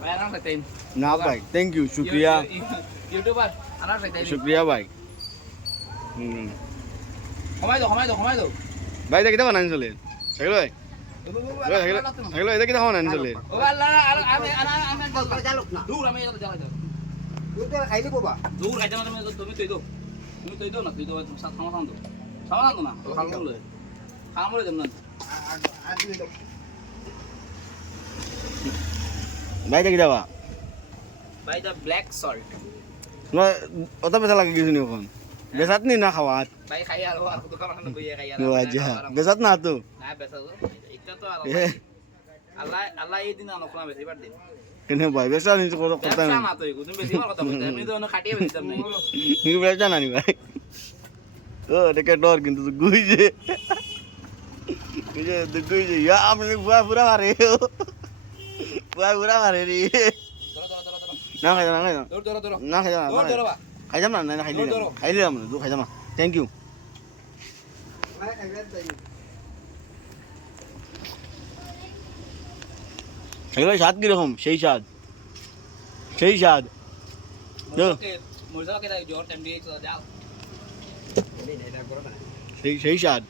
ভাই আনার খাইতেন না ভাই থ্যাংক ইউ শুক্রিয়া ইউটিউবার আনার খাইতেন শুক্রিয়া ভাই কমাই দাও ভাই দেখি দেখো আনছলে থাকলো ভাই থাকলো দেখি দেখো আনছলে ও আল্লাহ আমি জালুক না দূর আমি এটা জ্বালাই দাও তুই তো খাইলি বাবা দূর খাইতে না তুমি তুই দাও না তুই দাও সামা দাও না খামলে দেব না ভাই দেখি যাবা ভাই দা ব্ল্যাক সল্ট অত পয়সা লাগে কিছু নি এখন বেসাত নি না খাওয়াত ভাই খাই আর দোকান বইয়ে খাই আর ও আচ্ছা বেসাত না তো না বেসা একটা তো আল্লাহ এই দিন আনো কোন বেশি বার দিন কেন ভাই বেসা নি কথা কথা ব্যবসা না তো তুমি বেশি বার কথা বলতে আমি তো অন্য খাটিয়ে বেশিতাম না নি বেসা না নি ভাই ও দেখে ডর কিন্তু গুইছে গুইছে গুইছে ইয়া আপনি পুরা মারে পুরা মারে রে না খাই না ধরো না খাই না খাই যাম না না খাই দিলাম না খাই যাম না থ্যাংক ইউ ভাই খাইবে তাই এগুলো স্বাদ কিরকম সেই স্বাদ মজা কে জোর টেম্পারেচার দাও সেই স্বাদ